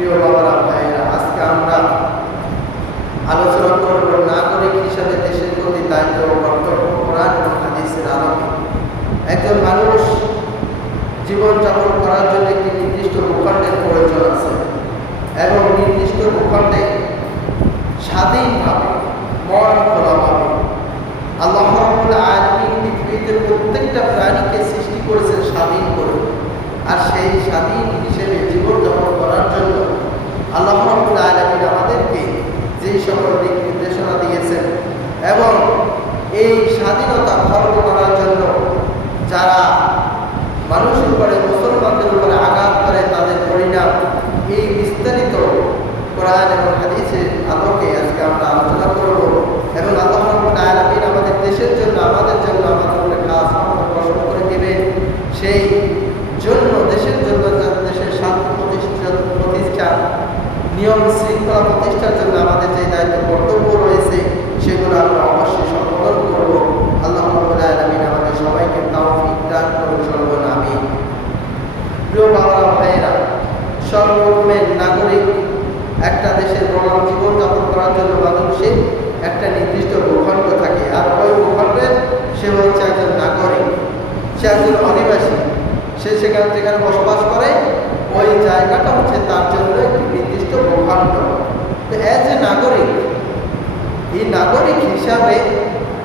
প্রিয় বাবারা, ভাইয়েরা, আজকে আমরা আলোচনা করব নাগরিক হিসাবে দেশের প্রতি দায়িত্ব ও কর্তব্য কোরআন এবং হাদিসের আলোকে। একজন মানুষ জীবনযাপন করার জন্য একটি নির্দিষ্ট ভূখণ্ডের প্রয়োজন আছে এবং নির্দিষ্ট ভূখণ্ডে স্বাধীনভাবে মন খোলাভাবে আল্লাহ রাব্বুল আলামিন পৃথিবীতে প্রত্যেকটা প্রাণীকে সৃষ্টি করেছেন স্বাধীন করে। আর সেই স্বাধীন হিসেবে জীবনযাপন করার জন্য আল্লাহ রাব্বুল আলামিন আমাদেরকে যেই সকল দিক নির্দেশনা দিয়েছেন এবং এই স্বাধীনতা খর্ব করার জন্য যারা মানুষের উপরে, মুসলমানদের উপরে আঘাত করে, তাদের পরিণাম এই বিস্তারিত কোরআন এবং হাদিসের আলোকে আজকে আমরা আলোচনা করব। এবং আল্লাহ রাব্বুল আলামিন আমাদের দেশের জন্য, আমাদের জন্য, আমাদের উপরে খাস প্রশ্ন করে দেবেন। সেই জন্য দেশের জন্য, দেশের শান্তি প্রতিষ্ঠা, নিয়ম শৃঙ্খলা প্রতিষ্ঠার জন্য আমাদের যে দায়িত্ব কর্তব্য রয়েছে সেগুলো আমরা অবশ্যই সম্পাদন করব। আল্লাহ রাব্বুল আলামিন আমাদের সবাইকে তৌফিক দান করুন, সর্বদা আমিন। প্রিয় বাবা ভাইয়েরা, সর্বরকমের নাগরিক একটা দেশের বরং জীবনযাপন করার জন্য মানুষের একটা নির্দিষ্ট ভূখণ্ড থাকে। আর ওই ভূখণ্ডের সে হচ্ছে একজন নাগরিক, সে একজন অধিবাসী। সে যেখানে বসবাস করে ওই জায়গাটা হচ্ছে তার জন্য একটি নির্দিষ্ট ভূখণ্ড। তো অ্যাজ এ নাগরিক, এই নাগরিক হিসাবে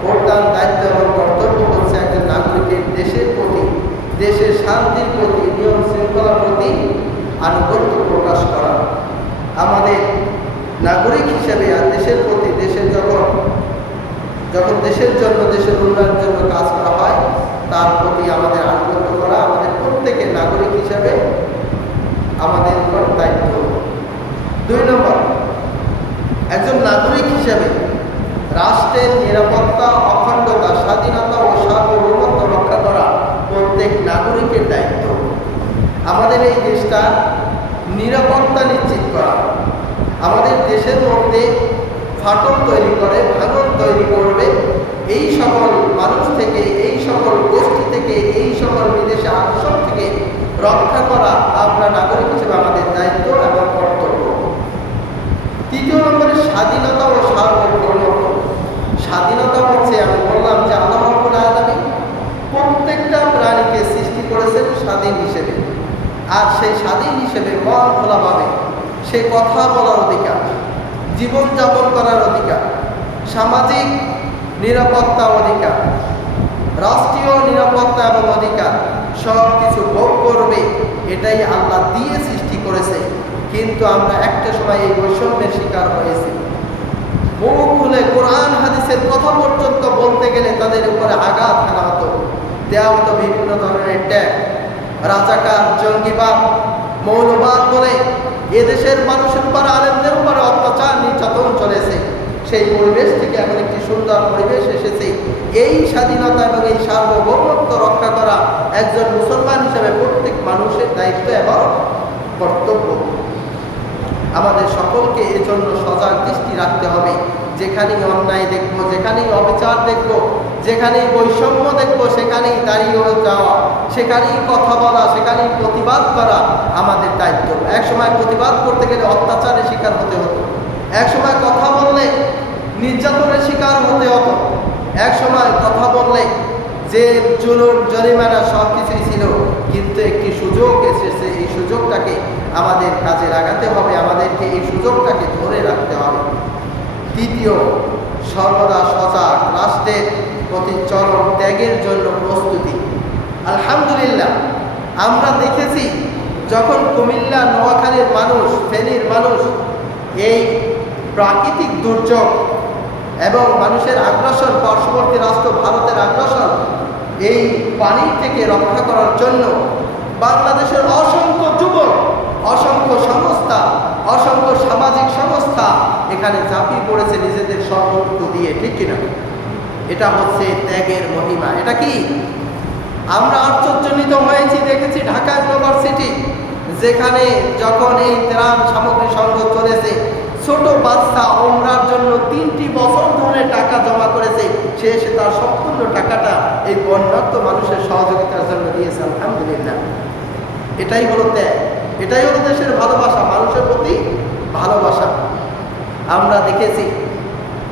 প্রধান দায়িত্ব এবং কর্তব্য হচ্ছে একজন নাগরিকের দেশের প্রতি, দেশের শান্তির প্রতি, নিয়ম শৃঙ্খলার প্রতি আনুগত্য প্রকাশ করা। আমাদের নাগরিক হিসেবে আর দেশের প্রতি, দেশের যখন দেশের জন্য, দেশের উন্নয়নের জন্য কাজ করা হয় তার প্রতি আমাদের আনুগত্য করা আমাদের প্রত্যেকের নাগরিক হিসেবে আমাদের উপর দায়িত্ব। 2 নম্বর, একজন নাগরিক হিসেবে রাষ্ট্রের নিরাপত্তা, অখণ্ডতা, স্বাধীনতা ও সার্বভৌমত্ব রক্ষা করা প্রত্যেক নাগরিকের দায়িত্ব। আমাদের এই দেশটা নিরাপত্তা নিশ্চিত করা, আমাদের দেশের মধ্যে ফাটল তৈরি করে, ভাঙন তৈরি করবে এই সকল মানুষ থেকে, এই সকল গোষ্ঠী থেকে, এই সকল বিদেশি আকর্ষণ থেকে রক্ষা করা আমরা নাগরিক হিসেবে আমাদের দায়িত্ব এবং কর্তব্য। 3 নম্বরে স্বাধীনতা ও সার্বভৌমত্ব। স্বাধীনতা হচ্ছে, আমি বললাম যে আল্লাহ রাব্বুল আলামিন প্রত্যেকটা প্রাণীকে সৃষ্টি করেছেন স্বাধীন হিসেবে। আর সেই স্বাধীন হিসেবে মন খোলাভাবে সে কথা বলার অধিকার, জীবনযাপন করার অধিকার, সামাজিক নিরাপত্তা অধিকার, রাষ্ট্রীয় নিরাপত্তা এবং অধিকার সব কিছু ভোগ করবে, এটাই আল্লাহ দিয়ে সৃষ্টি করেছে। কিন্তু আমরা একটা সময় এই বৈষম্যের শিকার হয়েছি। মুখ খুলে কোরআন হাদিসের কথা পর্যন্ত বলতে গেলে তাদের উপরে আঘাত হানা হতো, দেওয়া হতো বিভিন্ন ধরনের ট্যাগ, রাজাকার, জঙ্গিবাদ, মৌলবাদ বলে এদেশের মানুষের উপর, আলেমদের উপরে অত্যাচার, নির্যাতন চলেছে। সেই পরিবেশ থেকে এখন একটি সুন্দর পরিবেশ এসেছে। এই স্বাধীনতা এবং এই সার্বভৌমত্ব রক্ষা করা একজন মুসলমান হিসেবে প্রত্যেক মানুষের দায়িত্ব এবং কর্তব্য। আমাদের সকলকে এজন্য সজাগ দৃষ্টি রাখতে হবে। যেখানেই অন্যায় দেখব, যেখানেই অবিচার দেখব, যেখানেই বৈষম্য দেখব, সেখানেই দাঁড়িয়ে যাওয়া, সেখানেই কথা বলা, সেখানেই প্রতিবাদ করা আমাদের দায়িত্ব। একসময় প্রতিবাদ করতে গেলে অত্যাচারের শিকার হতে হতো, একসময় কথা বললে নির্যাতনের শিকার হতে হতো, একসময় কথা বললে যে জুলুম, জরিমানা সব কিছুই ছিল। কিন্তু একটি সুযোগ এসেছে, এই সুযোগটাকে আমাদের কাজে লাগাতে হবে, আমাদেরকে এই সুযোগটাকে ধরে রাখতে হবে। 3, সর্বদা সজাগ, রাষ্ট্রের প্রতি চরম ত্যাগের জন্য প্রস্তুতি। আলহামদুলিল্লাহ, আমরা দেখেছি যখন কুমিল্লা, নোয়াখালীর মানুষ, ফেনীর মানুষ এই প্রাকৃতিক দুর্যোগ এবং মানুষের আগ্রাসন, পার্শ্ববর্তী রাষ্ট্র ভারতের আগ্রাসন, এই পানি থেকে রক্ষা করার জন্য বাংলাদেশের অসংখ্য যুবক, অসংখ্য সংস্থা, অসংখ্য সামাজিক সংস্থা এখানে ঝাঁপিয়ে পড়েছে নিজেদের সর্বটুকু দিয়ে। ঠিক কিনা? এটা হচ্ছে ত্যাগের মহিমা। এটা কি আমরা আশ্চর্যান্বিত হয়েছি, দেখেছি ঢাকা ইউনিভার্সিটি, যেখানে যখন এই ত্রাণ সামগ্রী সংগ্রহ চলেছে, ছোট বাচ্চা ওমরার জন্য 3টি বছর ধরে টাকা জমা করেছে, সে এসে তার সম্পূর্ণ টাকাটা এই বন্যার্ত মানুষের সহযোগিতার জন্য দিয়েছে। আলহামদুলিল্লাহ, এটাই হলো ত্যাগ, এটাই হলো দেশের ভালোবাসা, মানুষের প্রতি দেখেছি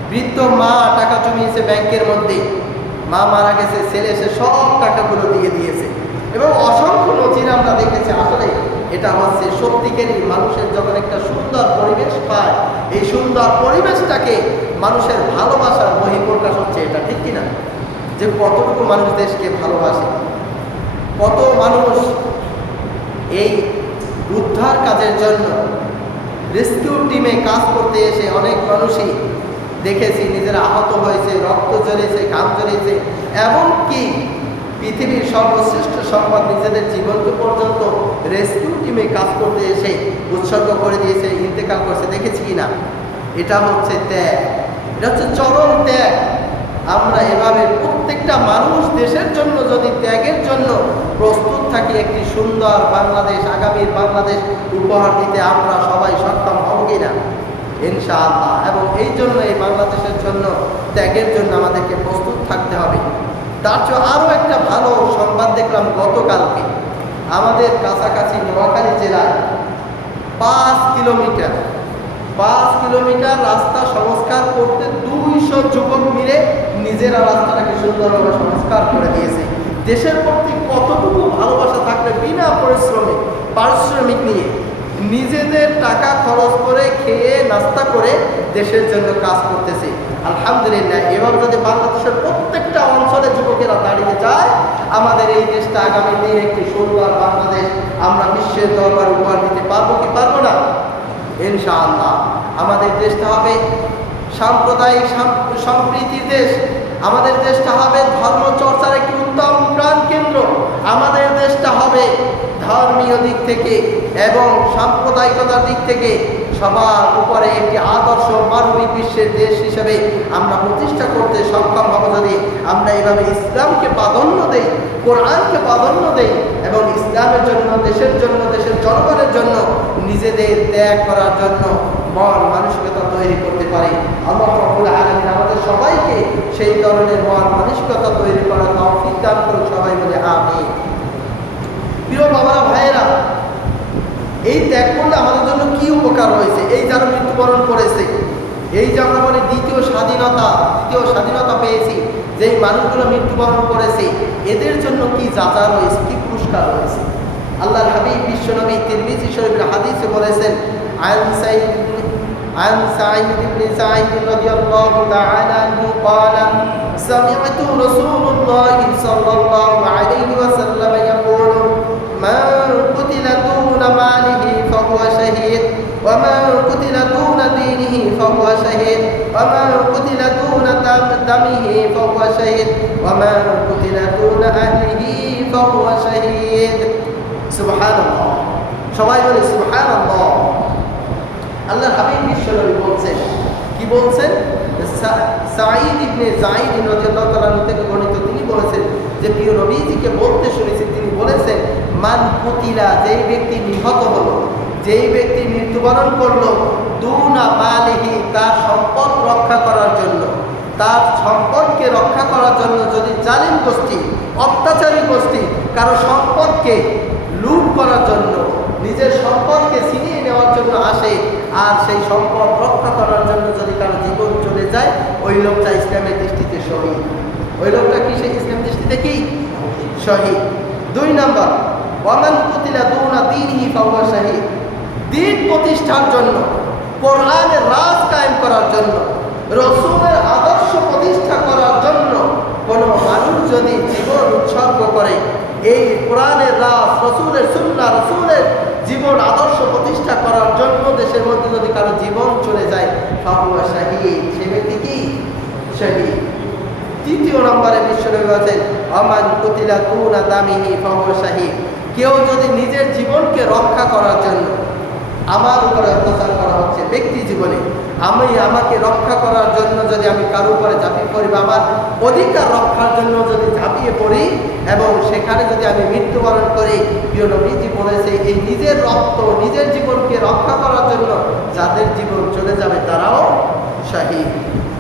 বৃদ্ধ মা টাকা জমিয়েছে ব্যাংকের মধ্যে, মা মারা গেছে, ছেলে এসে সব টাকাগুলো দিয়ে দিয়েছে, এবং অসংখ্য নজির আমরা দেখেছি। আসলে এটা হচ্ছে সত্যিকারই মানুষের যখন একটা সুন্দর পরিবেশ পায়, এই সুন্দর পরিবেশটাকে মানুষের ভালোবাসার বহিঃপ্রকাশ হচ্ছে এটা, ঠিক কিনা? যে কতটুকু মানুষ দেশকে ভালোবাসে, কত মানুষ এই উদ্ধার কাজের জন্য রেস্কিউ টিমে কাজ করতে এসে অনেক মানুষই দেখেছি নিজেরা আহত হয়েছে, রক্ত ঝরেছে, ঘাম ঝরেছে, এমনকি পৃথিবীর সর্বশ্রেষ্ঠ সম্পদ নিজেদের জীবনকে পর্যন্ত রেস্কিউ টিমে কাজ করতে এসে উৎসর্গ করে দিয়েছে, ইন্তেকাল করছে, দেখেছি কিনা? এটা হচ্ছে ত্যাগ, এটা হচ্ছে চরম ত্যাগ। আমরা এভাবে প্রত্যেকটা মানুষ দেশের জন্য যদি ত্যাগের জন্য প্রস্তুত থাকি, একটি সুন্দর বাংলাদেশ, আগামীর বাংলাদেশ উপহার দিতে আমরা সবাই সক্ষম হব কিনা? ইনশাআল্লাহ। এবং এই জন্য এই বাংলাদেশের জন্য ত্যাগের জন্য আমাদেরকে প্রস্তুত থাকতে হবে। তার চেয়ে আরও একটা ভালো সংবাদ দেখলাম গতকালকে, আমাদের কাছাকাছি নোয়াখালী জেলায় 5 কিলোমিটার রাস্তা সংস্কার করতে 200 যুবক মিলে নিজেরা রাস্তাটাকে সুন্দরভাবে সংস্কার করে দিয়েছে। দেশের প্রতি কতটুকু ভালোবাসা থাকলে বিনা পরিশ্রমে, পারিশ্রমিক নিয়ে নিজেদের টাকা খরচ করে খেয়ে নাস্তা করে দেশের জন্য কাজ করতেছে। আলহামদুলিল্লাহ, এভাবে যদি বাংলাদেশের প্রত্যেকটা অঞ্চলে যুবকেরা দাঁড়িয়ে যায়, আমাদের এই দেশটা আগামী দিনে একটি সুন্দর বাংলাদেশ আমরা বিশ্বের দরবার উপহার দিতে পারবো কি পারবো না? ইনশাআল্লাহ। আমাদের দেশটা হবে সাম্প্রদায়িক সম্প্রীতির দেশ, আমাদের দেশটা হবে ধর্ম চর্চার একটি উত্তম প্রাণ কেন্দ্র, আমাদের দেশটা হবে ধর্মীয় দিক থেকে এবং সাম্প্রদায়িকতার দিক থেকে সবার উপরে একটি আদর্শ মানবিক বিশ্বের দেশ হিসেবে আমরা প্রতিষ্ঠা করতে সক্ষম হব যদি আমরা এইভাবে ইসলামকে প্রাধান্য দেই, কোরআনকে প্রাধান্য দেই এবং ইসলামের জন্য, দেশের জন্য, দেশের জনগণের জন্য নিজেদের ত্যাগ করার জন্য মন মানসিকতা তৈরি করতে পারি। আল্লাহ রাব্বুল আলামিন আমাদের সবাইকে সেই ধরনের মন মানসিকতা তৈরি করার তৌফিক দান করুন, সবাই বলে আমিন। প্রিয় বাবারা, ভাইয়েরা, এই ত্যাগ করলে আমাদের জন্য কি উপকার হয়েছে? এই যারা মৃত্যুবরণ করেছে, এই যে আমরা বলি দ্বিতীয় স্বাধীনতা পেয়েছি, যেই মানুষগুলো মৃত্যুবরণ করেছে, এদের জন্য কি যাচা রয়েছে, কি পুরস্কার রয়েছে? আল্লাহর হাবিব বিশ্বনবী তিরমিজি শরীফের হাদিসে বলেছেন, عن سعيد بن سعيد رضي الله تعالى عنه قال سمعت رسول الله صلى الله عليه وسلم يقول من قتل دون ماله فهو شهيد ومن قتل دون دينه فهو شهيد ومن قتل دون دمه فهو شهيد ومن قتل دون أهله فهو شهيد سبحان الله সবাই বলে সুবহানাল্লাহ। আল্লাহর হাবিব বিশ্বনবী বলছেন, কি বলছেন? সাঈদ ইবনে যায়েদ রাদিয়াল্লাহু তাআলা থেকে বর্ণিত, তিনি বলেছেন যে প্রিয় নবীজিকে বলতে শুনেছি, তিনি বলেছেন মান কুতিলা, যেই ব্যক্তি নিহত হলো, যেই ব্যক্তি মৃত্যুবরণ করলো, দুনা মালিহি, তার সম্পদ রক্ষা করার জন্য, তার সম্পদকে রক্ষা করার জন্য যদি জালিম গোষ্ঠী, অত্যাচারী গোষ্ঠী কারো সম্পদকে লুট করার জন্য, নিজের সম্পদকে ছিনিয়ে নেওয়ার জন্য আসে, আর সেই সম্পদ রক্ষা করার জন্য যদি কারো জীবন চলে যায়, ওই লোকটা ইসলামের দৃষ্টিতে শহীদ। ওই লোকটা কি সেই ইসলাম দৃষ্টিতে কি শহীদ? 2 নম্বর, ওয়ামান কুতিলা দুনা দীনিহি ফাহুয়া শাহীদ, দ্বীন প্রতিষ্ঠার জন্য, কোরআনের রাজ কায়েম করার জন্য, রাসূলের আদর্শ প্রতিষ্ঠা করার জন্য কোনো মানুষ যদি জীবন উৎসর্গ করে, এই কোরআনের রাজ, রাসূলের সুন্নাহ, রাসূলের জীবন আদর্শ প্রতিষ্ঠা করার জন্য দেশের মধ্যে যদি কারো জীবন চলে যায়, ফাহুয়া শাহীদ, সে ব্যক্তি কি শহীদ। 3 নম্বরে বিশ্বনবী বলেছেন আমান কুতিলা দুনা দামিহি ফাহুয়া শাহীদ, কেউ যদি নিজের জীবনকে রক্ষা করার জন্য, আমার উপরে অত্যাচার করা হচ্ছে ব্যক্তি জীবনে, আমাকে রক্ষা করার জন্য যদি আমি কারো উপরে ঝাঁপিয়ে পড়ি বা আমার অধিকার রক্ষার জন্য যদি ঝাঁপিয়ে পড়ি এবং সেখানে যদি আমি মৃত্যুবরণ করি, প্রিয় নবীজি বলেছে এই নিজের রক্ত, নিজের জীবনকে রক্ষা করার জন্য যাদের জীবন চলে যাবে তারাও শাহীদ।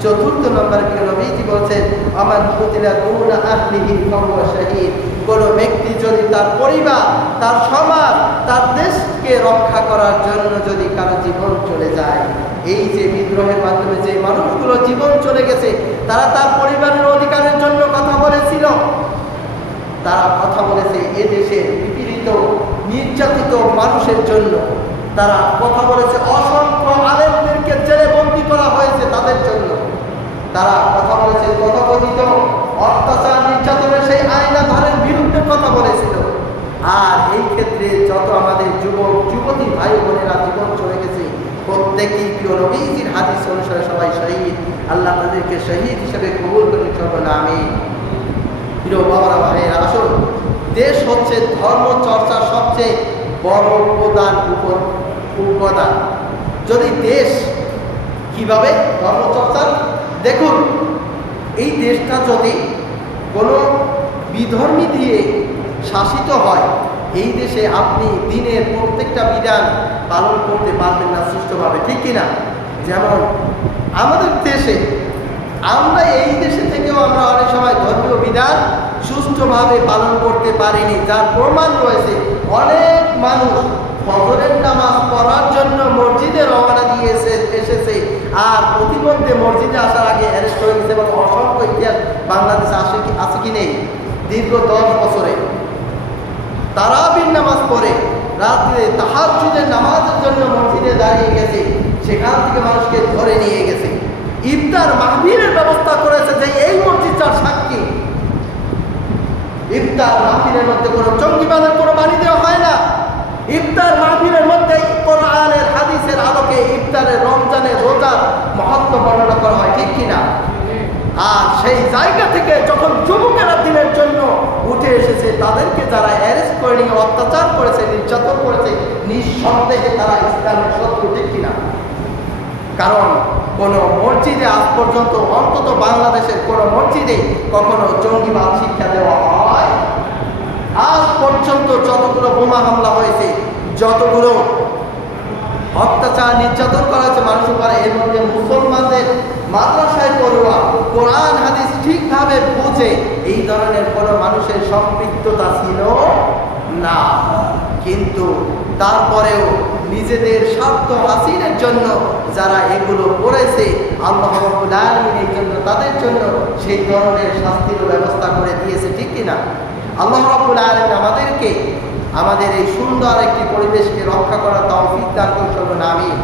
4 নম্বরে প্রিয় নবীজি বলছেন আমান কুতিলা দুনা আহলিহি ফাহুয়া শাহীদ, কোনো ব্যক্তি যদি তার পরিবার, তার সমাজ, তার দেশকে রক্ষা করার জন্য যদি কারো জীবন চলে যায়, এই যে বিদ্রোহের মাধ্যমে যে মানুষগুলো জীবন চলে গেছে, তারা তার পরিবারের অধিকারের জন্য কথা বলেছিল, তারা কথা বলেছে এদেশের নিপীড়িত নির্যাতিত মানুষের জন্য, তারা কথা বলেছে অসংখ্য আলেমদেরকে জেলে বন্দী করা হয়েছে তাদের জন্য, তারা কথা বলেছে তথাকথিত অত্যাচার নির্যাতনের সেই আইনাধারের বিরুদ্ধে কথা বলেছিল। আর এই ক্ষেত্রে যত আমাদের যুবক যুবতী ভাই বোনেরা জীবন চলে গেছে, প্রত্যেকেই প্রিয় নবীজির হাদিস অনুসারে সবাই শহীদ। আল্লাহ তাদেরকে শহীদ হিসেবে কবুল করে চলবেন, আমিন। প্রিয় বাবারা ভাইয়েরা, আসুন, দেশ হচ্ছে ধর্ম চর্চার সবচেয়ে বড় উপাদান। যদি দেশ কিভাবে ধর্মচর্চার, দেখুন, এই দেশটা যদি কোনো বিধর্মী দিয়ে শাসিত হয়, এই দেশে আপনি দিনের প্রত্যেকটা বিধান পালন করতে পারবেন না সুষ্ঠুভাবে, ঠিক কিনা? যেমন আমাদের দেশে, আমরা এই দেশে থেকেও আমরা অনেক সময় ধর্মীয় বিধান সুষ্ঠুভাবে পালন করতে পারিনি, যার প্রমাণ রয়েছে। অনেক মানুষ ফজরের নামাজ পড়ার জন্য মসজিদে রওনা দিয়ে এসেছে, আর প্রতিমধ্যে মসজিদে আসার আগে অ্যারেস্ট হয়ে গেছে, এবং অসংখ্য ইতিহাস বাংলাদেশে আছে কি নেই? দীর্ঘ 10 বছরে তারাবির নামাজ পড়ে রাত্রে তাহাজ্জুদের নামাজের জন্য মসজিদে দাঁড়িয়ে গেছে, সেখান থেকে মানুষকে ধরে নিয়ে গেছে। ইফতার মাহফিলের ব্যবস্থা করেছে, যে এই মসজিদটার সাক্ষী। ইফতার মাহফিলের মধ্যে কোনো জঙ্গিবাদের কোনো বাণী দেওয়া হয় না। ইফতার মাহফিলের মধ্যে কোরআনের হাদিসের আলোকে ইফতারের, রমজানের, রোজার মহত্ব বর্ণনা করা হয়, ঠিক কিনা? আর সেই জায়গা থেকে যখন যুবকেরা দিনের জন্য উঠে এসেছে, তাদেরকে যারা অ্যারেস্ট করে নিয়ে অত্যাচার করেছে, নির্যাতন করেছে, নিঃসন্দেহে তারা ইসলামের শত্রু, ঠিক কিনা? কারণ কোনো মসজিদে আজ পর্যন্ত, অন্তত বাংলাদেশের কোনো মসজিদে কখনো জঙ্গিবাদ শিক্ষা দেওয়া হয়? আজ পর্যন্ত যতগুলো বোমা হামলা হয়েছে, যতগুলো অত্যাচার নির্যাতন করা হয়েছে মানুষ উপরে, এর মধ্যে মুসলমানদের মাদ্রাসায় পড়ুয়া কোরআন হাদিস ঠিকভাবে বুঝে এই ধরনের কোনো মানুষের সম্পৃক্ততা ছিল না। কিন্তু তারপরেও নিজেদের স্বার্থ হাসিলের জন্য যারা এগুলো করেছে, আল্লাহ রাব্বুল আলামিন এই জন্য তাদের জন্য সেই ধরনের শাস্তির ব্যবস্থা করে দিয়েছে, ঠিক কিনা? আল্লাহ রাব্বুল আলামিন আমাদেরকে আমাদের এই সুন্দর একটি পরিবেশকে রক্ষা করার তৌফিক দান করুন, আমিন।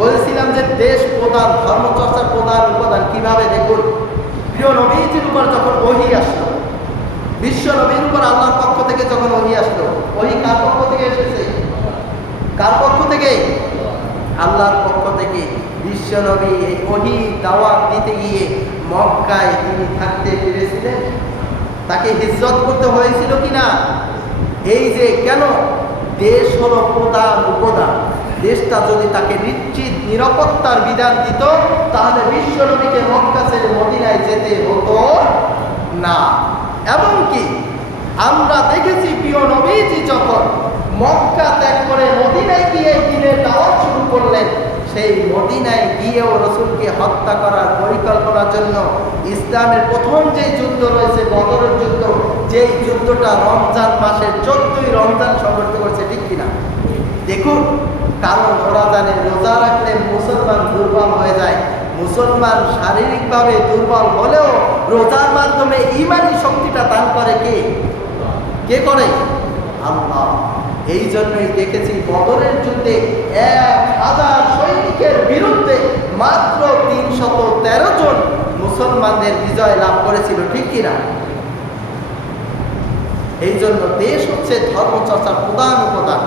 বলেছিলাম যে দেশ প্রধান, ধর্মচর্চার প্রধান উপাদান কিভাবে, দেখুন, প্রিয় নবীজির উপর যখন ওহী আসলো, বিশ্ব নবীর উপর আল্লাহর পক্ষ থেকে যখন ওহী আসলো, ওহী কার পক্ষ থেকে এসেছে? কার পক্ষ থেকে? আল্লাহর পক্ষ থেকে। বিশ্ব নবী এই ওহী দাওয়াত দিতে গিয়ে মক্কায় তিনি থাকতে পেরেছিলেন? তাকে হিজরত করতে হয়েছিল কিনা? এই যে কেন? দেশ হলো প্রধান উপাদান। দেশটা যদি তাকে নিশ্চিত নিরাপত্তার বিধান দিত, তাহলে বিশ্ব নবীকে মক্কা ছেড়ে মদিনায় যেতে হতো না। এমনকি আমরা দেখেছি প্রিয় নবীজি যখন মক্কা ত্যাগ করে মদিনায় গিয়ে দিনের দাওয়াত শুরু করলেন, সেই মদিনায় গিয়েও রসুলকে হত্যা করার পরিকল্পনার জন্য ইসলামের প্রথম যে যুদ্ধ রয়েছে, বদরের যুদ্ধ, যেই যুদ্ধটা রমজান মাসের 14ই রমজান সংঘটিত করছে, ঠিক কিনা? দেখুন, কারণ ওরা জানে রোজা রাখলে মুসলমান দুর্বল হয়ে যায়। মুসলমান শারীরিকভাবে দুর্বল হলেও রোজার মাধ্যমে ঈমানি শক্তিটা দান করে কে? কে করে? আল্লাহ। এই জন্যই দেখেছি বদরের যুদ্ধে 1000 সৈনিকের বিরুদ্ধে মাত্র 313 জন মুসলমানদের বিজয় লাভ করেছিল, ঠিক কিনা? এই জন্য দেশ হচ্ছে ধর্মচর্চার প্রধান উপাদান।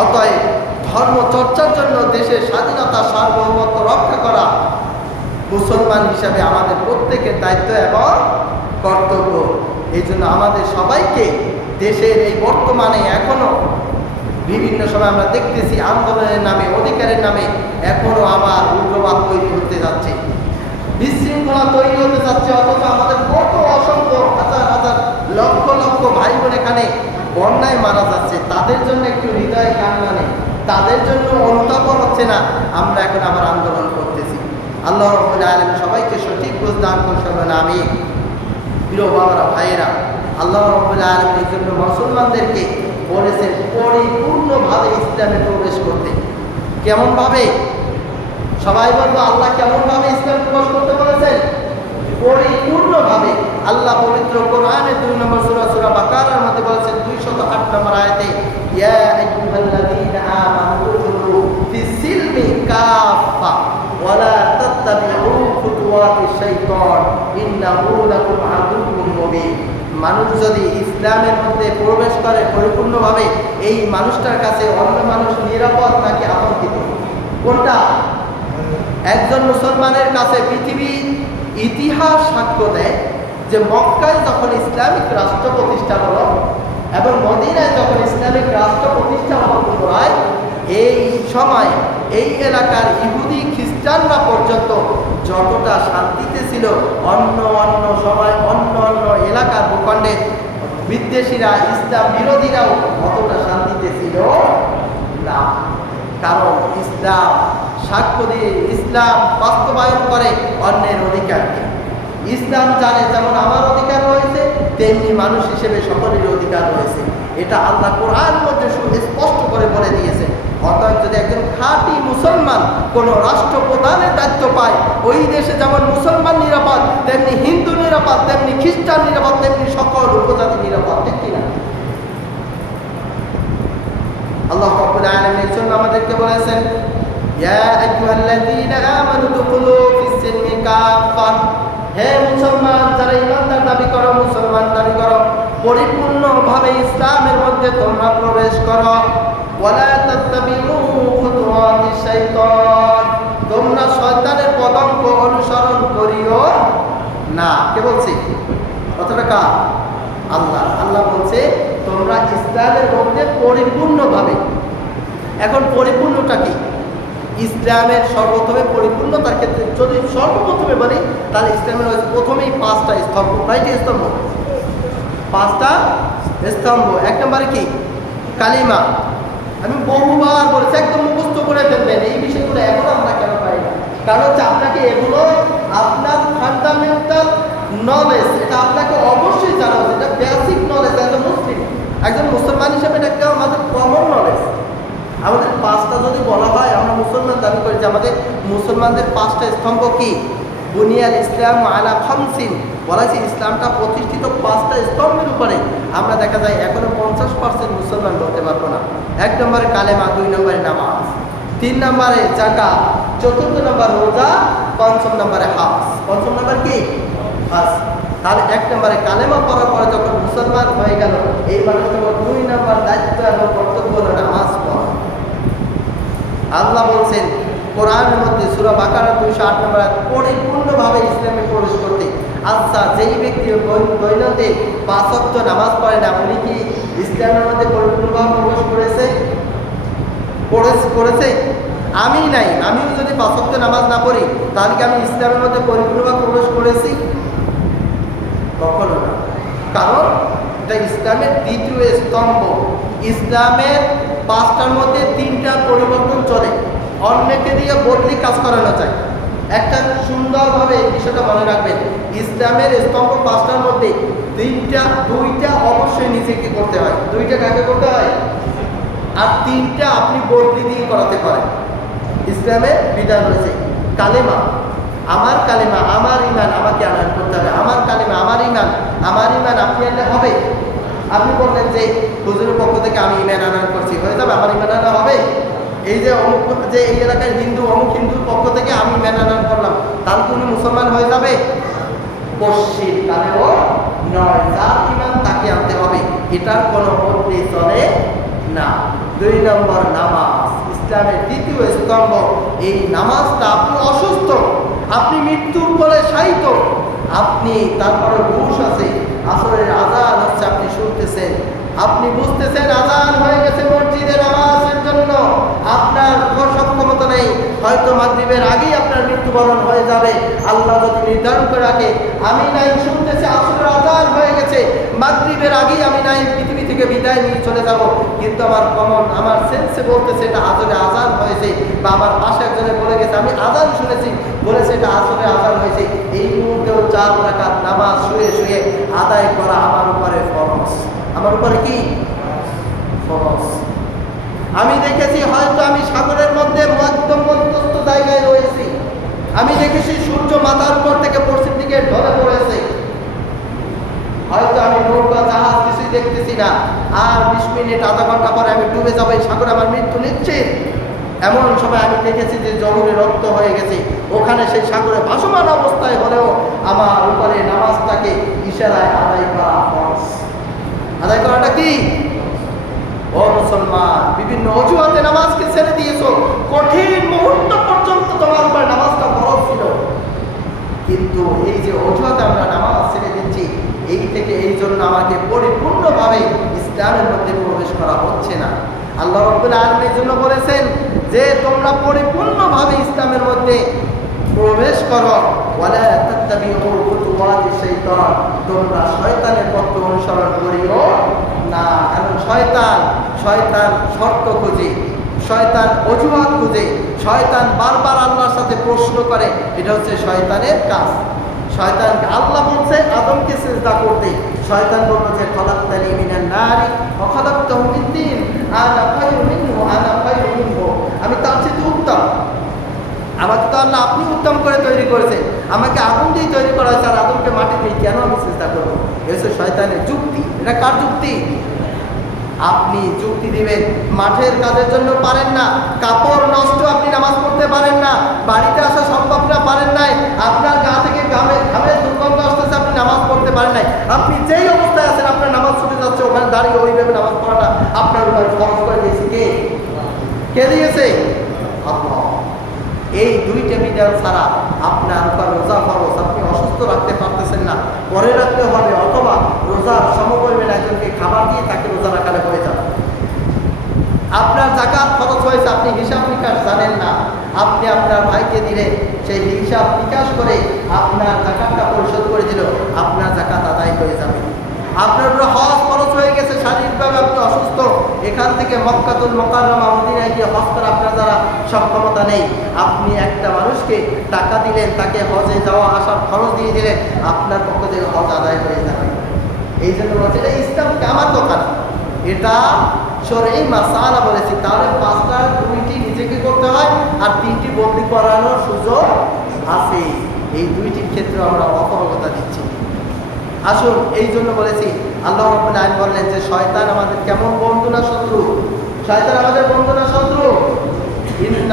অতএব ধর্মচর্চার জন্য দেশের স্বাধীনতা, সার্বভৌমত্ব রক্ষা করা মুসলমান হিসাবে আমাদের প্রত্যেকের দায়িত্ব এবং কর্তব্য। এই জন্য আমাদের সবাইকে দেশের এই বর্তমানে এখনো বিভিন্ন সময় আমরা দেখতেছি আন্দোলনের নামে, অধিকারের নামে এখনো আবার উগ্রবাদ তৈরি হতে যাচ্ছে, বিশৃঙ্খলা তৈরি হতে যাচ্ছে। অথচ আমাদের কত অসংখ্য হাজার হাজার লক্ষ লক্ষ ভাই বোন এখানে বন্যায় মারা যাচ্ছে, তাদের জন্য একটু হৃদয় কান্না নেই, তাদের জন্য অনুতাপ হচ্ছে না, আমরা এখন আবার আন্দোলন করতেছি। আল্লাহ রাব্বুল আলামিন সবাইকে সঠিক বুঝ দান করুন, আমিন। প্রিয় বাবারা, ভাইয়েরা, আল্লাহ রাব্বুল আলামিন এই জন্য মুসলমানদেরকে বলেছেন পরিপূর্ণভাবে ইসলামে প্রবেশ করতে। কেমনভাবে? সবাই বলবো, আল্লাহ কেমনভাবে ইসলামে প্রবেশ করতে বলেছেন? পরিপূর্ণভাবে। আল্লাহ পবিত্র কোরআনে 2 নম্বর সূরা বাকারার মধ্যে বলেছেন 208 নম্বর আয়াতে, ইয়া আইয়ুহাল্লাযীনা আমানু উদখুলু ফিস-সিলমি কাফা ওয়া লা তাত্তাবিউ খুতুওয়াতিশ শাইতান ইন্নাহু লাকুম আদুউম মুবিন। মানুষ যদি ইসলামের মধ্যে প্রবেশ করে পরিপূর্ণভাবে, এই মানুষটার কাছে অন্য মানুষ নিরাপদ নাকি আতঙ্কিত? কোনটা? একজন মুসলমানের কাছে পৃথিবীর ইতিহাস সাক্ষ্য দেয় যে মক্কায় যখন ইসলামিক রাষ্ট্র প্রতিষ্ঠা হলো এবং মদিনায় যখন ইসলামিক রাষ্ট্র প্রতিষ্ঠা হলো পুনরায়, এই সময় এই এলাকার ইহুদি খ্রিস্টানরা পর্যন্ত যতটা শান্তিতে ছিল, অন্য সময় অন্য এলাকার ভূখণ্ডের বিদ্বেষীরা, ইসলাম বিরোধীরাও অতটা শান্তিতে ছিল না। কারণ ইসলাম সাক্ষ্য দিয়ে, ইসলাম বাস্তবায়ন করে অন্যের অধিকারকে। ইসলাম জানে যেমন আমার অধিকার রয়েছে, তেমনি মানুষ হিসেবে সকলের অধিকার রয়েছে। এটা আল্লাহ কোরআনের মধ্যে স্পষ্ট করে বলে দিয়েছে। অর্থাৎ যদি একজন খাঁটি মুসলমান কোনো রাষ্ট্র প্রধানের দায়িত্ব পায়, ওই দেশে যেমন মুসলমান নিরাপদ, তেমনি হিন্দু নিরাপদ, তেমনি খ্রিস্টান নিরাপদ, তেমনি সকল উপজাতি নিরাপদ। ঠিক কিনা? আল্লাহ রাব্বুল আলামিন এই জন্য আমাদেরকে বলেছেন, ইয়া আইয়ুহাল্লাযীনা আমানু উদখুলু ফিস-সিলমি কাফা। হে মুসলমান, যারা ঈমানদার দাবি করো, মুসলমান দাবি করো, পরিপূর্ণভাবে ইসলামের মধ্যে তোমরা প্রবেশ করো। ওয়া লা তাত্তাবিউ খুতুওয়াতিশ শাইতান। তোমরা শয়তানের পদাঙ্ক অনুসরণ করিও না। কে বলছে কথাটা? কার? আল্লাহ। আল্লাহ বলছে তোমরা ইসলামের মধ্যে পরিপূর্ণভাবে। এখন পরিপূর্ণটা কি? ইসলামের সর্বপ্রথমে পরিপূর্ণতার ক্ষেত্রে যদি সর্বপ্রথমে বলি, তাহলে ইসলামের প্রথমেই 5টা স্তম্ভ। কয়টি স্তম্ভ? 5টা স্তম্ভ। 1 নম্বরে কি? কালিমা। আমি বহুবার বলেছি, একদম মুখস্থ করে ফেলবেন এই বিষয়গুলো। এখন আমরা কেন পাই না? কারণ হচ্ছে আপনাকে এগুলো আপনার ফান্ডামেন্টাল নলেজ, এটা আপনাকে অবশ্যই জানা উচিত। এটা বেসিক নলেজ। একজন মুসলমান হিসেবে এটা একটা আমাদের কমন নলেজ। আমাদের 5টা যদি বলা হয়, আমরা মুসলমান দাবি করি যে আমাদের মুসলমানদের 5টা স্তম্ভ কি? বুনিয়াল ইসলাম আলা খামসিন। বলা হয়েছে ইসলামটা প্রতিষ্ঠিত 5টা স্তম্ভের উপরে। আমরা দেখা যায় এখনো 50% মুসলমান বলতে পারবো না। 1 নম্বরে কালেমা, 2 নম্বরে নামাজ, 3 নম্বরে যাকাত, 4 নম্বর রোজা, 5 নম্বরে হজ। 5 নম্বর কি? হজ। তাহলে 1 নম্বরে কালেমা পড়ার পরে যখন মুসলমান হয়ে গেল, এই মানুষের 2 নম্বর দায়িত্ব এবং কর্তব্য হলো নামাজ পড়া। আল্লাহ বলছেন কোরআনের মধ্যে সূরা বাকারা 208 নম্বর আয়াত, পরিপূর্ণভাবে ইসলামে প্রবেশ করতে। আচ্ছা, যেই ব্যক্তি দৈনন্দিন 5 ওয়াক্ত নামাজ পড়ে না, উনি কি ইসলামের মধ্যে পরিপূর্ণভাবে প্রবেশ করেছে? আমি নাই। আমিও যদি 5 ওয়াক্ত নামাজ না পড়ি, তাহলে কি আমি ইসলামের মধ্যে পরিপূর্ণভাবে প্রবেশ করেছি? কখনো না। কারণ এটা ইসলামের দ্বিতীয় স্তম্ভ। ইসলামের 5টার মধ্যে 3টা পরিবর্তন চলে। অন্যকে দিয়ে বদলি কাজ করানো যায়। একটা সুন্দরভাবে বিষয়টা মনে রাখবেন, ইসলামের স্তম্ভ 5টার মধ্যে 2টা অবশ্যই নিজেকে করতে হয়। 2টা কাকে করতে হয়? আর 3টা আপনি বদলি দিয়ে করাতে পারেন। ইসলামের বিধান রয়েছে কালেমা, আমার কালেমা, আমার ইমান আমাকে আনয়ন করতে হবে। আমার কালেমা, আমার ইমান আপনি আনলে হবে? আপনি বললেন যে হুজুরের পক্ষ থেকে আমি ইমান আনয়ন করছি, হয়ে যাবে? আমার ইমান আনা হবে? এই যে অমুক, যে এই এলাকার হিন্দু, অমুক হিন্দুর পক্ষ থেকে আমি ইমান আনয়ন করলাম, তাহলে কি উনি মুসলমান হয়ে যাবে? পশ্চিম কালেও নয়। যার ইমান তাকে আনতে হবে, এটার কোনো বদলি চলে না। 2 নম্বর নামাজ, ইসলামের দ্বিতীয় স্তম্ভ। এই নামাজটা, আপনি অসুস্থ, আপনি মৃত্যুর কোলে শায়িত, আপনি তারপরে হুঁশ আছে, আসরের আজান হচ্ছে, আপনি শুনতেছেন, আপনি বুঝতেছেন আজান হয়ে গেছে মসজিদে নামাজের জন্য, আপনার সক্ষমতা নেই, হয়তো মাগরিবের আগেই আপনার মৃত্যুবরণ হয়ে যাবে। আল্লাহ যদি নির্ধারণ করে রাখে, আমি নাই শুনতেছি আসরের আজান হয়ে গেছে, মাগরিবের আগেই আমি নাই পৃথিবী থেকে বিদায় নিয়ে চলে যাব, কিন্তু আমার সেন্সে বলতেছে এটা আসরে আজান হয়েছে, বা আমার পাশে একজনে বলে গেছে আমি আজান শুনেছি, বলেছে এটা আসরে আজান হয়েছে। এই মুহূর্তেও 4 রাকাত নামাজ শুয়ে আদায় করা আমার উপরে ফরজ। আমার উপরে কি ফরজ? আমি দেখেছি হয়তো আমি সাগরের মধ্যে মধ্যস্থ জায়গায় রয়েছি, আমি দেখেছি সূর্য মাথার উপর থেকে পশ্চিম দিকে ঢলে পড়েছে, হয়তো আমি নৌকা জাহাজ কিছুই দেখতেছি না, আর 20 মিনিট আধা ঘন্টা পরে আমি ডুবে যাবো, এই সাগরে আমার মৃত্যু নিশ্চিত। এমন সময় আমি দেখেছি যে জহুরে রক্ত হয়ে গেছে, ওখানে সেই সাগরে ভাসমান অবস্থায় হলেও আমার উপরে নামাজটাকে ইশারায় আদায় করা ফরজ। আদায় করাটা কি? ও মুসলমান, বিভিন্ন অজুহাতে নামাজকে ছেড়ে দিয়েছো, কঠিন মুহূর্ত পর্যন্ত তোমার উপর নামাজটা ফরজ ছিল, কিন্তু এই যে অজুহাতে আমরা নামাজ ছেড়ে দিচ্ছি, এই থেকে এই জন্য আমাকে পরিপূর্ণভাবে ইসলামের মধ্যে প্রবেশ করা হচ্ছে না। আল্লাহ রাব্বুল আলামিন এর জন্য বলেছেন যে তোমরা পরিপূর্ণভাবে ইসলামের মধ্যে প্রবেশ করো, ওয়ালা তাত্তাবিউ খুতুওয়াতিশ শাইতান, তোমরা শয়তানের পথ অনুসরণ করিও না। কারণ শয়তান শর্ত খুঁজে, শয়তান অজুহাত খুঁজে, শয়তান বারবার আল্লাহর সাথে প্রশ্ন করে, এটা হচ্ছে শয়তানের কাজ। শয়তানকে আল্লাহ বলছে আদমকে সিজদা করতে, শয়তান বলল যে খলাকতানি মিনান নারি ওয়া খলাকতাহু মিন তিন, আনা খায়রুম মিনহু আনা খায়রুম মিনহু, আমি তার চেয়ে উত্তম, আমাকে তো আল্লাহ আপনি উত্তম করে তৈরি করেছেন, আমাকে আগুন দিয়ে তৈরি করা হয়েছে, আর আদমকে মাটি দিয়ে কেন আমি সিজদা করবো? এই হচ্ছে শয়তানের যুক্তি। এটা কার যুক্তি? আপনি যুক্তি দিবেন, মাঠের কাজের জন্য পারেন না, কাপড় নষ্ট আপনি নামাজ পড়তে পারেন না, বাড়িতে আসা সম্ভব না, পারেন নাই, আপনার গা থেকে ঘামের দুর্গন্ধ আসতেছে, আপনি নামাজ পড়তে পারেন নাই, আপনি যেই অবস্থায় আছেন আপনার নামাজ ছুটে যাচ্ছে, ওখানে দাঁড়িয়ে ওইভাবে নামাজ পড়াটা আপনার উপর ফরজ করে দিয়েছে কে? কে দিয়েছে? আল্লাহ। এই দুইটা বিধান ছাড়া আপনার উপর রোজা ফরজ, আপনি অসুস্থ রাখতে পারতেছেন না, পরে রাখতে হবে, অথবা রোজার সমপরিমাণ একজনকে খাবার দিয়ে তাকে রোজা রাখালে হয়ে যাবে। আপনার যাকাত খরচ হয়েছে, আপনি হিসাব নিকাশ জানেন না, আপনি আপনার ভাইকে দিলেন, সেই হিসাব নিকাশ করে আপনার যাকাতটা পরিশোধ করে দিল, আপনার যাকাত আদায় হয়ে যাবে। আপনার উপরে হজ খরচ হয়ে গেছে, শারীরিকভাবে আপনি অসুস্থ, এখান থেকে মক্কাতুল মুকাররমা মদিনায় গিয়ে হজ করা আপনার দ্বারা সক্ষমতা নেই, আপনি একটা মানুষকে টাকা দিলেন, তাকে হজে যাওয়া আসার খরচ দিয়ে দিলেন, আপনার পক্ষ থেকে হজ আদায় হয়ে যাবে। এই জন্য বলছে এটা ইসলাম আমার দোকান, এটা শরঈ মাসালা বলেছি, তাহলে 5টা 2টি নিজেকে করতে হয়, আর 3টি বদলি করানোর সুযোগ আছে। এই 2টির ক্ষেত্রে আমরা অপরগতা দিচ্ছি। আসুন, এই জন্য বলেছি, আল্লাহ রাব্বুল আলামিন বললেন যে শয়তান আমাদের কেমন বন্ধু না শত্রু? শয়তান আমাদের বন্ধু না শত্রু?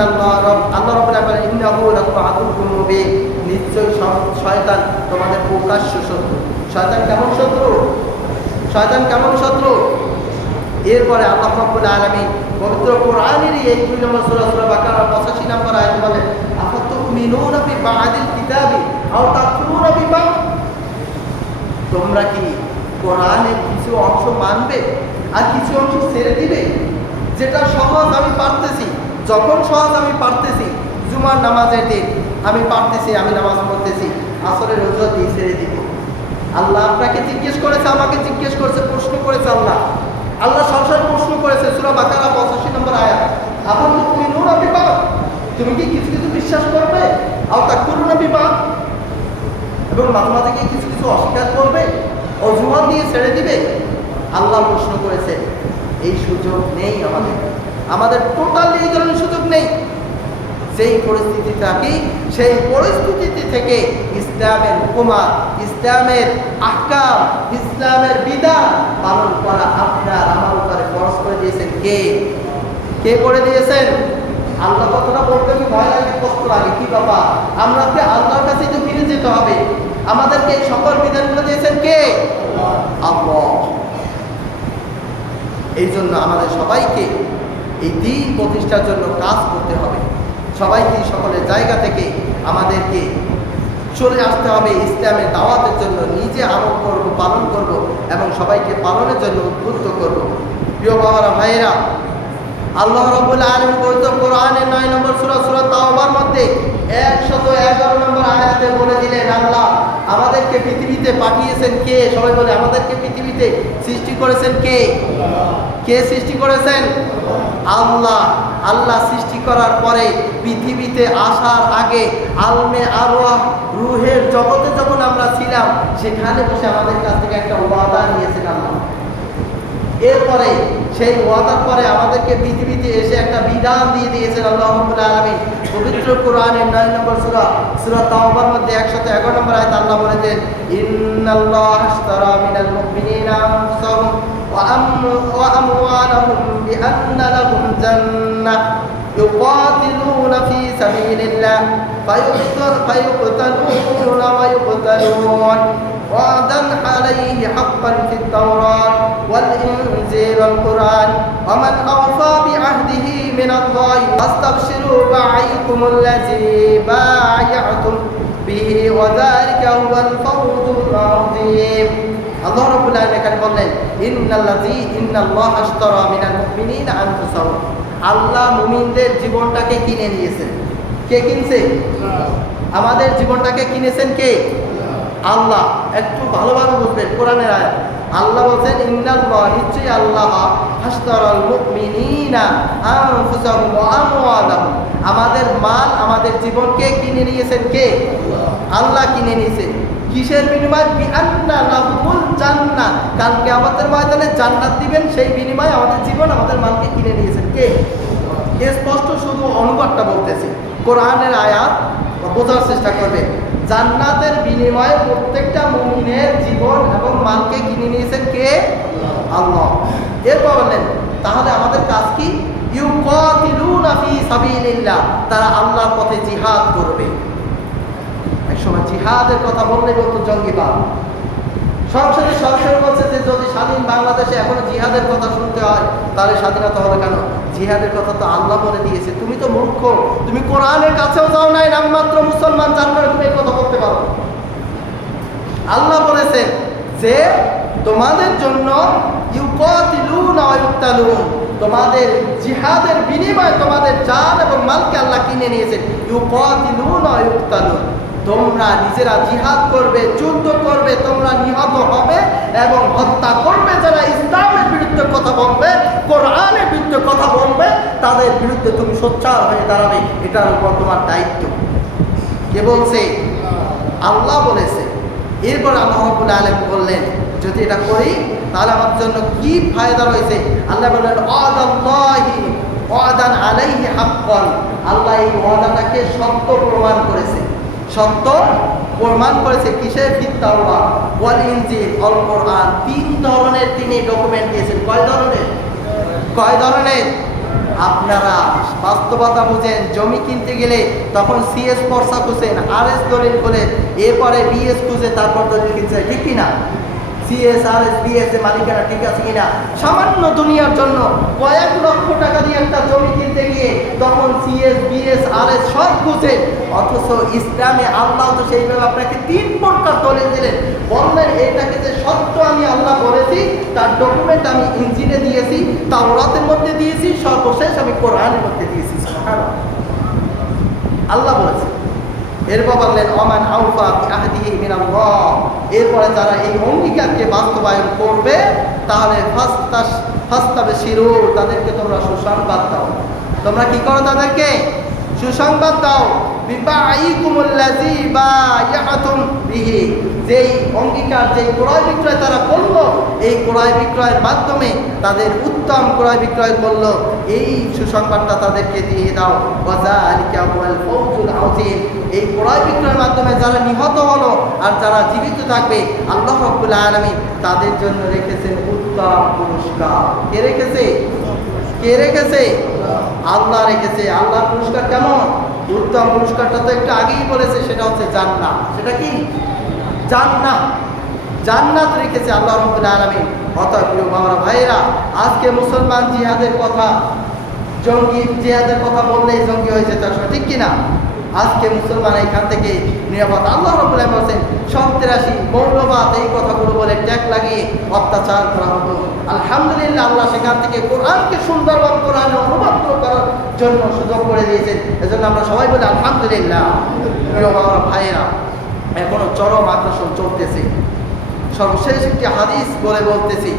আল্লাহ রাব্বুল আলামিন বলেন ইন্নাহু লাকুম আদুউম মুবিন, নিশ্চয়ই শয়তান তোমাদের প্রকাশ্য শত্রু। শয়তান কেমন শত্রু? শয়তান কেমন শত্রু? এরপরে আল্লাহ রাব্বুল আলামিন পবিত্র কোরআনের এই 2 নম্বর সূরা সূরা বাকারার 85 নম্বর আয়াতে বলেন আফাতুমিনুনা বিবাদিল কিতাবি আও তাকফুরুনা বিবাদ, তোমরা কি কোরআনের কিছু অংশ মানবে আর কিছু অংশ ছেড়ে দিবে? যেটা সহজ আমি পারতেছি, যখন সহজ আমি পারতেছি, জুমার নামাজের দিন আমি পারতেছি, আমি নামাজ পড়তেছি, আসরের রোজা দিয়ে ছেড়ে দিব। আল্লাহ আপনাকে জিজ্ঞেস করেছে, আমাকে জিজ্ঞেস করেছে, প্রশ্ন করেছে, আল্লাহ সরাসরি প্রশ্ন করেছে, সূরা বাকারা 85 নম্বর আয়াত, আফাতুমিনুনা বিবাদ, তুমি কি কিছু কিছু বিশ্বাস করবে, আও তাকফুরুনা বিবাদ, এবং মাঝে মাঝে কি কিছু কিছু অস্বীকার করবে, অজুহাত দিয়ে ছেড়ে দিবে? আল্লাহ প্রশ্ন করেছে। এই সুযোগ নেই আমাদের টোটালি এই ধরনের সুযোগ নেই। সেই পরিস্থিতি থাকি, সেই পরিস্থিতি থেকে ইসলামের হুকুমাত, ইসলামের আহকাম, ইসলামের বিধান পালন করা আপনার আমার উপরে ফরজ করে দিয়েছেন কে? কে করে দিয়েছেন? আল্লাহ কথাটা বলতে কি ভয় লাগে, কষ্ট লাগে, কি বাবা, আমাকে আল্লাহর কাছে তো ফিরে যেতে হবে। আমাদেরকে এই সকল বিধানগুলো দিয়েছেন কে? আল্লাহ। এই জন্য আমাদের সবাইকে এই দ্বীন প্রতিষ্ঠার জন্য কাজ করতে হবে। সবাইকে সকলের জায়গা থেকে আমাদেরকে চলে আসতে হবে ইসলামের দাওয়াতের জন্য, নিজে আমল করব, পালন করব এবং সবাইকে পালনের জন্য উদ্বুদ্ধ করব। প্রিয় বাবারা, ভাইয়েরা, আল্লাহ রাব্বুল আলামিন পবিত্র কোরআনের 9 নম্বর সূরা সূরা তাওবার মধ্যে 111 নম্বর আয়াতে বলে দিলেন, আল্লাহ আমাদেরকে পৃথিবীতে পাঠিয়েছেন কে? সবাই বলে, আমাদেরকে পৃথিবীতে সৃষ্টি করেছেন কে? কে সৃষ্টি করেছেন? আল্লাহ। আল্লাহ সৃষ্টি করার পরে পৃথিবীতে আসার আগে আলমে আরওয়াহ রুহের জগতে যখন আমরা ছিলাম সেখানে বসে আমাদের কাছ থেকে একটা ওয়াদা নিয়েছেন আল্লাহ। এরপরে সেই ওয়াদার পরে আমাদেরকে পৃথিবীতে এসে একটা বিধান দিয়ে দিয়েছেন আল্লাহ রাব্বুল আলামিন। পবিত্র কোরআনের 9 নম্বর সূরা তাওবার মধ্যে 111 নম্বর আয়াতে আল্লাহ বলেছেন, ইন্নাল্লাহা আশতারা মিনাল মুমিনিনা আনফুসাহুম ওয়া আমওয়ালাহুম বিআন্না লাহুম জান্নাহ يقاتلون في سبيل الله فيقتلون ويقتلون وعدا عليه حقا في التوراة والإنجيل والقرآن ومن أوفى بعهده من الله فاستبشروا ببيعكم الذي بايعتم به وذلك هو الفوز العظيم. আল্লাহ রাব্বুল আলামিন এখানে বললেন, ইন্নাল্লাহা আশতারা মিনাল মুমিনিনা আনফুসাহুম, আল্লাহ মুমিনদের জীবনটাকে কিনে নিয়েছেন। কে কিনছে? আমাদের জীবনটাকে কিনেছেন কে? আল্লাহ। একটু ভালোভাবে বুঝবেন কোরআনের আয়াত। আল্লাহ বলছেন, ইন্নাল্লাহ, নিশ্চয়ই আল্লাহ, আশতারাল মুমিনিনা আনফুসাহুম ওয়া আমওয়ালাহুম, আমাদের মাল আমাদের জীবনকে কিনে নিয়েছেন কে? আল্লাহ কিনে নিয়েছেন। কিসের বিনিময়? বিআন্না লাহুমুল জান্নাহ, কাল কিয়ামতের ময়দানে জান্নাত দিবেন, সেই বিনিময়ে আমাদের জীবন আমাদের মালকে কিনে নিয়েছেন কে? স্পষ্ট শুধু অনুবাদটা বলতেছি, কোরআনের আয়াত বোঝার চেষ্টা করবে। জান্নাতের বিনিময়ে প্রত্যেকটা মুমিনের জীবন এবং মালকে কিনে নিয়েছেন কে? আল্লাহ। এরপর বললেন, তাহলে আমাদের কাজ কি? ইউকাতিলুনা ফি সাবিলিল্লাহ, তারা আল্লাহর পথে জিহাদ করবে। একসময় জিহাদের কথা বললে বলতো জঙ্গিবাদ। সংসদে সরাসরি বলছে যে যদি স্বাধীন বাংলাদেশে এখনো জিহাদের কথা শুনতে হয় তাহলে স্বাধীনতা হবে কেন? জিহাদের কথা তো আল্লাহ বলে দিয়েছে। তুমি তো মূর্খ, তুমি কোরআনের কাছেও যাও নাই, নামমাত্র মুসলমান, যার করে তুমি এই কথা বলতে পারো। আল্লাহ বলেছেন যে তোমাদের জন্য ইউকাতিলুনা ওয়া ইউক্তালুন, তোমাদের জিহাদের বিনিময়ে তোমাদের জান এবং মালকে আল্লাহ কিনে নিয়েছেন। ইউকাতিলুনা ওয়া ইউক্তালুন, তোমরা নিজেরা জিহাদ করবে, যুদ্ধ করবে, তোমরা নিহত হবে এবং হত্যা করবে। যারা ইসলামের বিরুদ্ধে কথা বলবে, কোরআনের বিরুদ্ধে কথা বলবে, তাদের বিরুদ্ধে তুমি সোচ্চার হয়ে দাঁড়াবে। এটার উপর তোমার দায়িত্ব। কে বলছে? আল্লাহ বলেছে। এরপর আল্লাহ রাব্বুল আলামিন বললেন, যদি এটা করি তাহলে আমার জন্য কি ফায়দা রয়েছে? আল্লাহ বললেন, ওয়াদাল্লাহি ওয়াদান আলাইহি হাক্কান, আল্লাহ এই ওয়াদাটাকে সত্য প্রমাণ করেছে। সত্য প্রমাণ করেছে কিসে? ফিত তাওরাত ওয়াল ইনজিল ওয়াল কোরআন। 3 ধরনের তিনি ডকুমেন্ট দিয়েছেন। কয় ধরনের? কয় ধরনের? আপনারা বাস্তবতা বুঝেন। জমি কিনতে গেলে তখন সিএস পর্সা খুঁজেন, আরএস দলিল খোলেন, এরপরে বিএস খুঁজে তারপর দলিল কিনছে, ঠিক কিনা? সিএস আরএস বিএস এর মালিকানা ঠিক আছে কিনা? সামান্য দুনিয়ার জন্য কয়েক লক্ষ টাকা দিয়ে একটা জমি কিনতে গিয়ে তখন সিএস বিএস আরএস সব খুঁজে। অথচ ইসলামে আল্লাহ তো সেইভাবে আপনাকে 3 প্রকার দলিল দিলেন। বললেন এটাকে যে সত্য আমি আল্লাহ বলেছি, তার ডকুমেন্ট আমি ইনজিলে দিয়েছি, তাওরাতের মধ্যে দিয়েছি, সর্বশেষ আমি কোরআনের মধ্যে দিয়েছি। সুবহানাল্লাহ, আল্লাহ বলেছে। এরপর বললেন, ওমান আউফা বিআহদিহি মিনাল্লাহ, এরপরে যারা এই অঙ্গীকারকে বাস্তবায়ন করবে তাহলে ফাস্তাবশিরু, তাদেরকে তোমরা সুসংবাদ দাও। তোমরা কি করো? তাদেরকে সুসংবাদ দাও। বিবাইকুমুল্লাযী বায়াতুম বিহি, যেই অঙ্গীকার, যেই ক্রয় বিক্রয় তারা করলো, এই ক্রয় বিক্রয়ের মাধ্যমে তাদের উত্তম ক্রয় বিক্রয় করলো, এই সুসংবাদটা তাদেরকে দিয়ে দাও। ওয়াযালিকা হুয়াল ফাওজুল আযীম, এই ক্রয় বিক্রয়ের মাধ্যমে যারা নিহত হলো আর যারা জীবিত থাকবে, আল্লাহ রাব্বুল আলামিন তাদের জন্য রেখেছেন উত্তম পুরস্কার। কে রেখেছে? কে রেখেছে? আল্লাহ রেখেছে। আল্লাহর পুরস্কার কেমন? উত্তম পুরস্কারটা তো একটু আগেই বলেছে, সেটা হচ্ছে জান্নাত। সেটা কি? জান্নাত। জান্নাত রেখেছে আল্লাহ রাব্বুল আলামিন। অতএব প্রিয় বাবারা, ভাইরা, আজকে মুসলমান জিহাদের কথা, জঙ্গি জিহাদের কথা বললেই জঙ্গি হয়ে যেত, ঠিক কিনা? আজকে মুসলমান এখান থেকে নিরাপদ। আল্লাহ রাব্বুল আলামিন বলেন, সন্ত্রাসী, মৌলবাদ, এই কথাগুলো বলে ট্যাগ লাগিয়ে অত্যাচার করা হতো। আলহামদুলিল্লাহ, আল্লাহ সেখান থেকে কোরআনকে সুন্দরভাবে কোরআনে অনুবাদ করার জন্য সুযোগ করে দিয়েছেন। এজন্য আমরা সবাই বলি আলহামদুলিল্লাহ। প্রিয় বাবা ভাইয়েরা, এখনো চরম আগ্রাসন চলতেছে। সর্বশেষ একটি হাদিস বলে বলতেছি,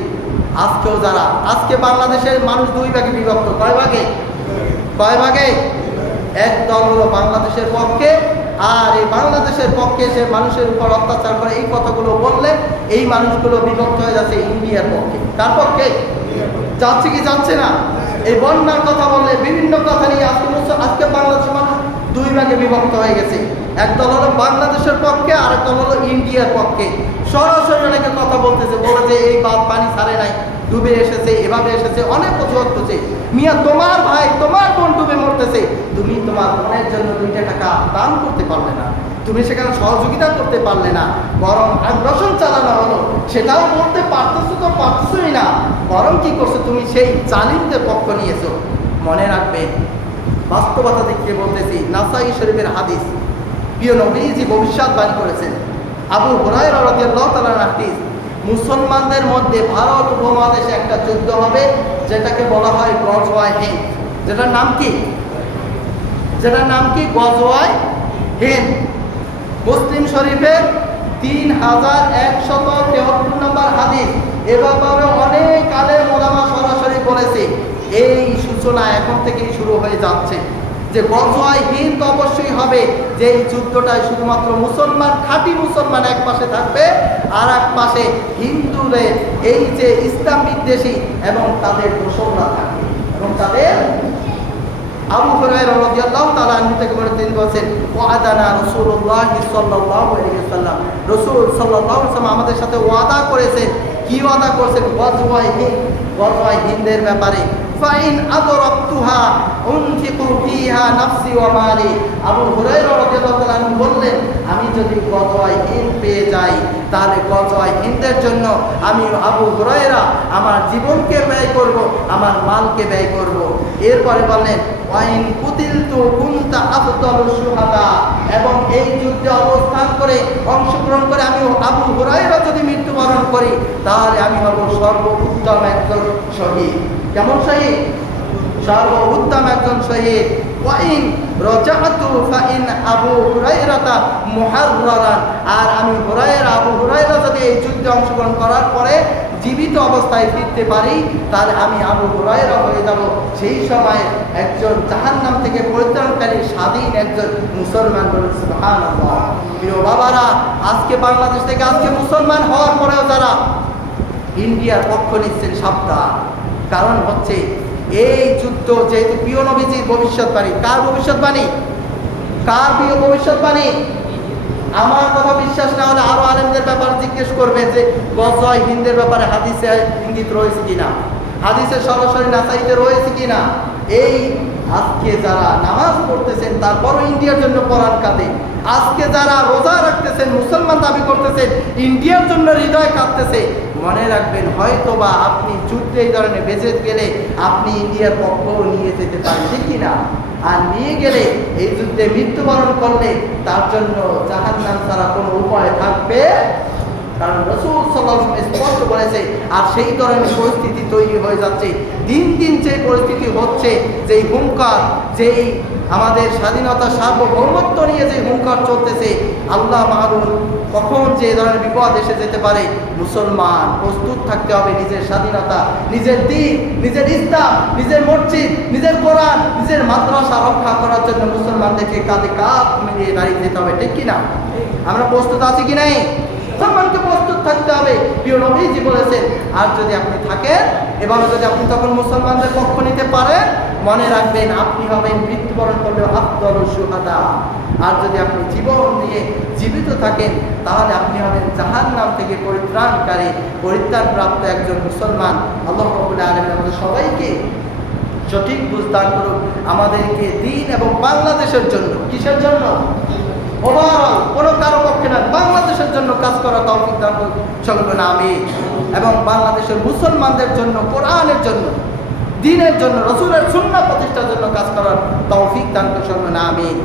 আজকেও যারা, আজকে বাংলাদেশের মানুষ 2 ভাগে বিভক্ত। কয় ভাগে? কয় ভাগে? এক দল হলো বাংলাদেশের পক্ষে, আর এই বাংলাদেশের পক্ষে সে মানুষের উপর অত্যাচার করে এই কথাগুলো বললে এই মানুষগুলো বিভক্ত হয়ে যাচ্ছে ইন্ডিয়ার পক্ষে। তার পক্ষে যাচ্ছে কি যাচ্ছে না? এই বন্যার কথা বললে বিভিন্ন কথা নিয়ে আজকে বাংলাদেশের মানুষ দুই ভাগে বিভক্ত হয়ে গেছে। একদল হলো বাংলাদেশের পক্ষে, আরেক দল হলো ইন্ডিয়ার পক্ষে। সরাসরি অনেকে কথা বলতেছে, বলেছে এই পানি ছাড়ে নাই, ডুবে এসেছে, এভাবে এসেছে, অনেক অজুহাত করছে। মিয়া, তোমার ভাই তোমার বোন ডুবে মরতেছে, তুমি তোমার বোনের জন্য 2 টাকা দান করতে পারলে না, তুমি সেখানে সহযোগিতা করতে পারলে না, বরং আগ্রাসন চালানো হলো, সেটাও বলতে পারতেছো তো পারতেছই না, বরং কি করছো তুমি সেই জালিমদের পক্ষ নিয়েছো। মনে রাখবে, বাস্তবতা দিকে বলতেছি, নাসাই শরীফের হাদিস, প্রিয় নবীজি ভবিষ্যৎবাণী করেছেন। আবু হুরায়রা রাদিয়াল্লাহু তাআলার হাদিস, মুসলমানদের মধ্যে ভারত উপমহাদেশে একটা যুদ্ধ হবে যেটাকে বলা হয় গজওয়ায়ে হিন্দ। যেটার নাম কি? গজওয়ায়ে হিন্দ। মুসলিম শরীফের 3173 নম্বর হাদিস। এ ব্যাপারে অনেক আলেম ওলামা সরাসরি বলেছে এই সূচনা এখন থেকেই শুরু হয়ে যাচ্ছে, যে গজওয়ায়ে হিন্দ অবশ্যই হবে, যে এই যুদ্ধটায় শুধুমাত্র মুসলমান, খাঁটি মুসলমান এক পাশে থাকবে, আর এক পাশে হিন্দুদের এই যে ইসলাম বিদ্বেষী এবং তাদের দোসররা থাকবে। এবং তাদের আবু হুরায়রা রাদিয়াল্লাহু তাআলা আনহু থেকে তিনি বলেছেন, ওয়াদানা রাসূলুল্লাহ সাল্লাল্লাহু আলাইহি ওয়াসাল্লাম, রাসূল সাল্লাল্লাহু আলাইহি ওয়াসাল্লাম আমাদের সাথে ওয়াদা করেছেন। কি ওয়াদা করেছেন? গজওয়ায়ে হিন্দের ব্যাপারে। ফাইন আদরাকতুহা উনফিকু ফিহা নাফসি ওয়া মালি। আবু হুরায়রা রাদিয়াল্লাহু তাআলা আনহু বললেন, আমি যদি গজওয়ায়ে হিন্দ পেয়ে যাই, তাহলে গজওয়ায়ে হিন্দের জন্য আমি আবু হুরায়রা আমার জীবনকে ব্যয় করব, আমার মালকে ব্যয় করব। এরপরে বললেন, ওয়াইন কুতিলতু কুনতা আফদালুশ শুহাদা, এবং এই যুদ্ধে অবস্থান করে অংশগ্রহণ করে আমি আবু হুরায়রা যদি মৃত্যুবরণ করি, তাহলে আমি হব সর্বোত্তম একজন শহীদ। কেমন শহীদ? সর্বোত্তম একজন শহীদ। ওয়াইন রাজাতু ফাইন আবু হুরায়রা মুহাররারান, আর আমি আবু হুরায়রা যদি এই যুদ্ধে অংশগ্রহণ করার পরে জীবিত অবস্থায় ফিরতে পারি, তাহলে আমি আবু হুরায়রা হয়ে যাব সেই সময় একজন জাহান্নাম থেকে পরিত্রাণকারী স্বাধীন একজন মুসলমান। বলুন সুবহানাল্লাহ। প্রিয় বাবারা, আজকে বাংলাদেশ থেকে আজকে মুসলমান হওয়ার পরেও যারা ইন্ডিয়ার পক্ষ নিচ্ছেন, সাবধান। কারণ হচ্ছে এই যুদ্ধ যেহেতু প্রিয় নবীজির ভবিষ্যৎবাণী। কার ভবিষ্যৎবাণী? ভবিষ্যৎবাণী? আমার কথা বিশ্বাস না হলে আরো আলেমদের ব্যাপারে জিজ্ঞেস করবে যে গজওয়ায়ে হিন্দের ব্যাপারে হাদিসে ইঙ্গিত রয়েছে কিনা, হাদিসে সরাসরি নাসাইতে রয়েছে কিনা। এই আজকে যারা নামাজ পড়তেছেন তারপরও ইন্ডিয়ার জন্য কোরআন কাঁদে, আজকে যারা রোজা রাখতেছেন, মুসলমান দাবি করতেছেন, ইন্ডিয়ার জন্য হৃদয় কাঁদতেছে। মনে রাখবেন, হয়তো বা আপনি যুদ্ধে এই ধরনের বেঁচে গেলে আপনি ইন্ডিয়ার পক্ষও নিয়ে যেতে পারেন, ঠিক কিনা? আর নিয়ে গেলে এই যুদ্ধে মৃত্যুবরণ করলে তার জন্য জাহান্নাম ছাড়া কোনো উপায় থাকবে, কারণ রাসূল সাল্লাল্লাহু আলাইহি ওয়াসাল্লাম স্পষ্ট বলেছে। আর সেই ধরনের পরিস্থিতি তৈরি হয়ে যাচ্ছে, দিন দিন যে পরিস্থিতি হচ্ছে, যেই হুঙ্কার, যেই আমাদের স্বাধীনতা সার্বভৌমত্ব নিয়ে যে হুঙ্কার চলতেছে, আল্লাহ মাহরুম কখন যে ধরনের বিপদ এসে যেতে পারে। মুসলমান প্রস্তুত থাকতে হবে নিজের স্বাধীনতা, নিজের দিন, নিজের ইসলাম, নিজের মসজিদ, নিজের কোরআন, নিজের মাদ্রাসা রক্ষা করার জন্য মুসলমানদেরকে কাঁধে কাঁধ মিলিয়ে দাঁড়িয়ে যেতে হবে, ঠিক কিনা? আমরা প্রস্তুত আছি কি নাই? মুসলমানকে প্রস্তুত থাকতে হবে, প্রিয় নবীজি বলেছেন। আর যদি আপনি থাকেন এভাবে, যদি আপনি তখন মুসলমানদের পক্ষ নিতে পারেন, মনে রাখবেন আপনি হবেন মৃত্যুবরণ করলেও আফদালুশ শুহাদা। আর যদি আপনি জীবন দিয়ে জীবিত থাকেন, তাহলে আপনি হবেন জাহান্নাম থেকে পরিত্রাণকারী, পরিত্রাণপ্রাপ্ত একজন মুসলমান। আল্লাহ রাব্বুল আলামিন আমাদের সবাইকে সঠিক বুঝ দান করুন, আমাদেরকে দিন এবং বাংলাদেশের জন্য, কিসের জন্য? ওভারঅল কোনো কারো পক্ষে না, বাংলাদেশের জন্য কাজ করা তৌফিক দান করুন সকলকে, আমিন। এবং বাংলাদেশের মুসলমানদের জন্য, কোরআনের জন্য, দ্বীনের জন্য, রাসূলের সুন্নাহ প্রতিষ্ঠার জন্য কাজ করার তৌফিক দান করুন সকলকে, আমিন।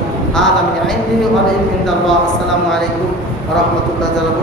আসসালামু আলাইকুম ওয়া রাহমাতুল্লাহি ওয়া বারাকাতুহু।